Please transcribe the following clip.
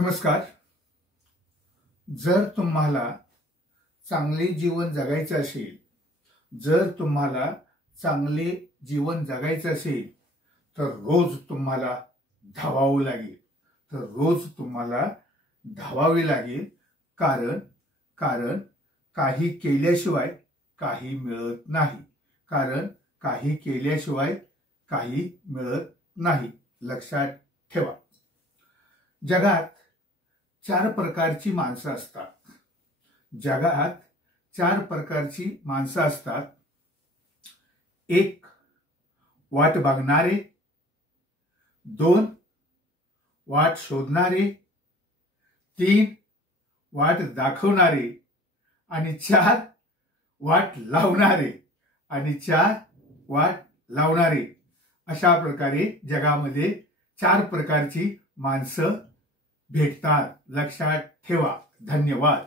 नमस्कार. जर तुम्हाला चांगले जीवन जगायचे असेल, जर तुम्हाला चांगले जीवन जगायचे असेल तर रोज तुम्हाला धावावं लागेल. तर रोज तुम्हाला धावावे लागेल. कारण काही केल्याशिवाय काही मिळत नाही. काही केल्याशिवाय काही मिळत नाही. लक्षात ठेवा. जगात 4 प्रकारची माणसं असतात. जगात 4 प्रकारची माणसं असतात. 1 वाट बघणारे, 2 वाट शोधणारे, 3 वाट दाखवणारे आणि 4 वाट लावणारे. अशा प्रकारे जगामध्ये 4 प्रकारची माणसं भेटतात. लक्षात ठेवा. धन्यवाद.